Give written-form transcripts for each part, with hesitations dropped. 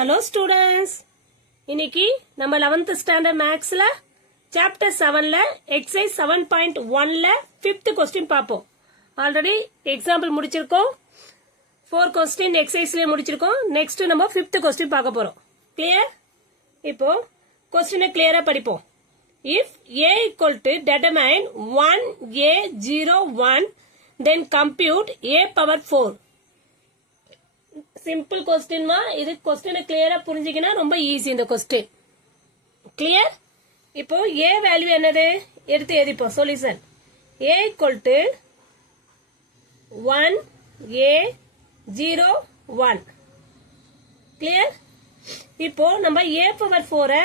Hello students. இன்னைக்கு நம்ம 11th standard mathsல chapter 7ல exercise 7.1ல 5th question பாப்போம். ஆல்ரெடி எக்ஸாம்பிள் முடிச்சிருக்கோம். 4 question exerciseல முடிச்சிருக்கோம். நெக்ஸ்ட் நம்ம 5th question பார்க்க போறோம். clear? இப்போ questionஐ clearா படிப்போம். If a equal to determine 1a01 then compute a power 4. Simple question இது கொஸ்டினை கிளியரா புரிஞ்சிக்கினா ரொம்ப ஈஸி இந்த கொஸ்டின். கிளியர்? இப்போ ஏ வேல்யூ என்னது எடுத்து எழுதிப்போம். Solution A equal to 1a01. Clear? இப்போ நம்ம ஏ பவர் 4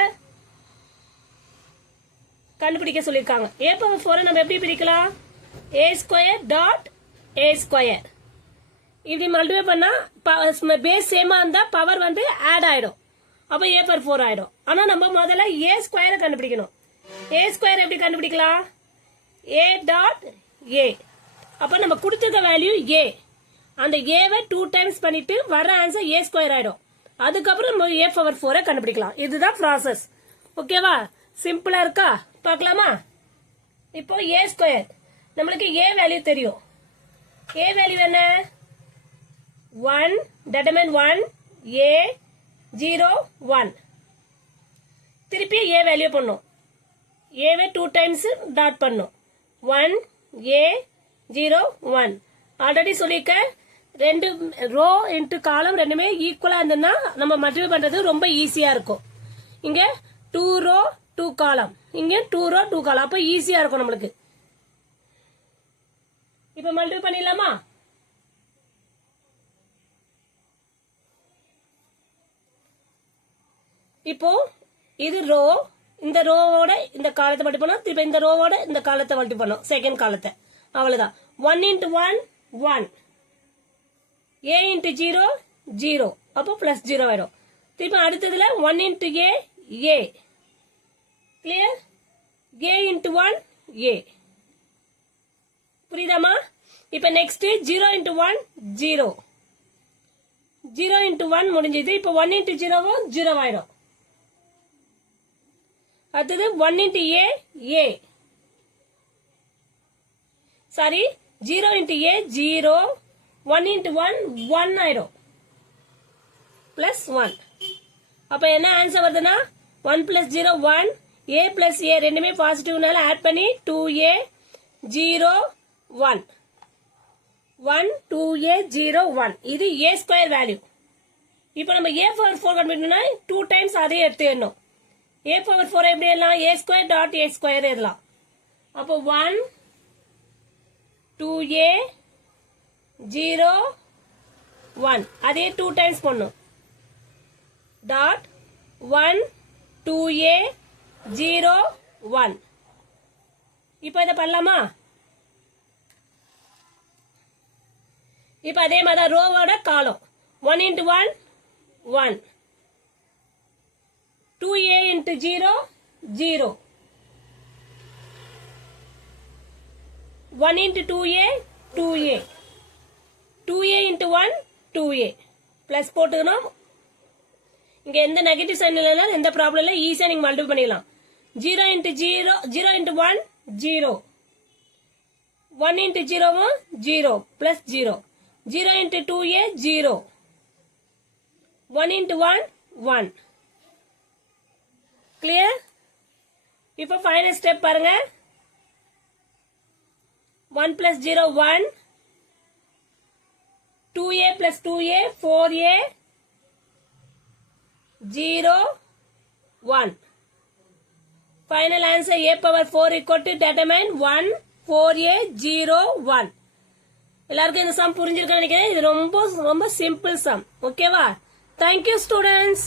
கண்டுபிடிக்க சொல்லிருக்காங்க. ஏ பவர் 4 நம்ம எப்படி பிரிக்கலாம்? a square dot a square. இப்படி மல்டிப்ளை பண்ணா பேஸ் சேமா இருந்தா பவர் வந்து ஆட் ஆயிடும். அப்ப ஏ பவர் 4 ஆயிடும். ஆனா நம்ம முதல்ல ஏ ஸ்கொயரை கண்டுபிடிக்கணும். ஏ ஸ்கொயர் எப்படி கண்டுபிடிக்கலாம்? A dot A. அப்ப நம்ம கொடுத்துருக்க வேல்யூ ஏ. அந்த ஏவை 2 டைம்ஸ் பண்ணிட்டு வர ஆன்சர் ஏ ஸ்கொயர் ஆயிடும். அதுக்கப்புறம் நம்ம ஏ பவர் 4 கண்டுபிடிக்கலாம். இதுதான் ப்ராசஸ். ஓகேவா? சிம்பிளா இருக்கா? பார்க்கலாமா? இப்போ ஏ ஸ்கொயர் நம்மளுக்கு ஏ வேல்யூ தெரியும். ஏ வேல்யூ என்ன? 1 determine 1 a 0 1. திருப்பி a வேல்யூ பண்ணும். a வை 2 டைம்ஸ் டாட் பண்ணும். 1 a 0 1. ஆல்ரெடி சொல்லிக்க ரெண்டு ரோ இன்டு காலம் ரெண்டுமே ஈக்குவலா இருந்ததுன்னா நம்ம மல்டிப்ளை பண்றது ரொம்ப ஈஸியா இருக்கும். இங்க 2 ரோ 2 காலம், இங்க 2 ரோ 2 காலம். அப்ப ஈஸியா இருக்கும் நம்மளுக்கு. இப்ப மல்டிப்ளை பண்ணிடலாமா? இப்போ இது ரோ, இந்த ரோவோட இந்த காலத்தை மல்டி பண்ணோம். திருப்பி இந்த ரோவோட இந்த காலத்தை மல்டி பண்ணோம். செகண்ட் காலத்தை. அவ்வளவுதான். 1 into 1 1. a into 0 0. அப்போ பிளஸ் 0 ஆயிடும். திருப்பி அடுத்ததுல 1 into a a. Clear? a into 1 a. புரியுதாமா? இப்ப நெக்ஸ்ட் 0 into 1 0. 0 into 1 முடிஞ்சது. இப்ப 1 into 0 0 ஆயிடும். அடுத்தது 1 into a a. Sorry 0 into a 0. 1 into 1 1 ஆயிடும். பிளஸ் 1. அப்ப என்ன ஆன்சர் வருதுன்னா 1 plus 0 1. a plus a ரெண்டுமே பாசிட்டிவ்னால ஆட் பண்ணி 2a 0 1. 1 2a 0 1. இது a ஸ்கொயர் வேல்யூ. இப்போ நம்ம a பவர் 4 கண்டுபிடிக்கணும்னா 2 டைம்ஸ் அதே எடுத்து எண்ணணும். a பவர் 4 எப்படி எழுதலாம்? a square dot a square எழுதலாம். அப்போ 1 2a 0 1. அதே 2 டைம்ஸ் பண்ணும். Dot 1 2a 0 1. இப்போ இதை பண்ணலாமா? இப்போ அதே மாதிரி ரோவோட காலம் 1 into 1 1. 2a into 0 0. 1 into 2a 2a. 2a into 1 2a. Plus போட்டுக்கணும். இங்க எந்த நெகட்டிவ் சைன் இல்லைனா எந்த ப்ராப்ளம் இல்லை. ஈஸியா நீங்க மல்டிப்ளை பண்ணிடலாம். 0 into 0 0 into 1 0. 1 into 0 0 plus 0. 0 into 2a 0. 1 into 1 1. Clear? இப்போ ஃபைனல் ஸ்டெப் பாருங்க. 1 plus 0 1. 2a plus 2a 4a 0 1. Final answer a power 4 equal to determine 1 4a 0 1. எல்லாருக்கும் இந்த சம் புரிஞ்சிருக்குன்னு நினைக்கிறேன். இது ரொம்ப ரொம்ப சிம்பிள் சம். ஓகேவா? Thank you students.